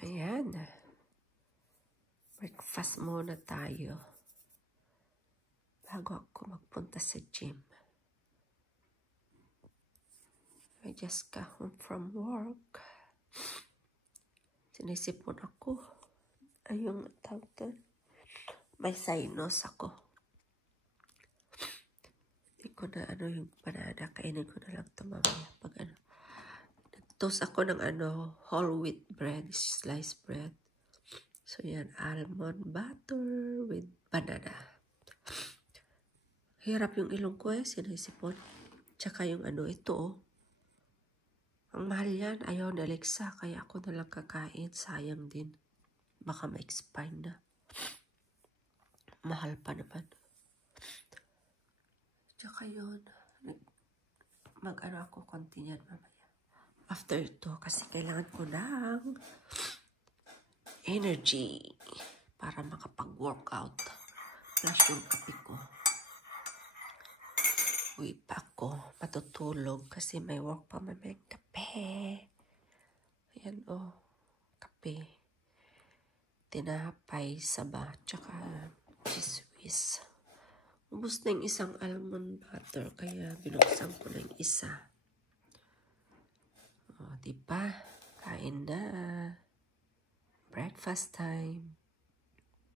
Ayan. Breakfast muna tayo bago ako magpunta sa gym. I just got home from work. Sinisipon ako. Ay, yung tawag doon. May sinus ako. Hindi ko na yung banana. Kainin ko na lang ito mamaya. Pag Nag-toast ako ng whole wheat bread. Sliced bread. So yan, almond butter with banana. Hirap yung ilong ko sinisipon. Tsaka yung ito Ang mahal yan. Ayaw ni Alexa. Kaya ako na lang kakain. Sayang din. Baka ma-expire na. Mahal pa naman. Tsaka yun. Mag-ako konti yan mamaya. After ito. Kasi kailangan ko ng energy. Para makapag-workout. Plus yung kape ko. Uwi pa ako. Matutulog. Kasi may work pa mamayang kape. Ayan kape. Tinapay, saba, tsaka cheese. Ubus na yung isang almond butter, kaya binuksan ko na yung isa. Diba? Kain na. Breakfast time.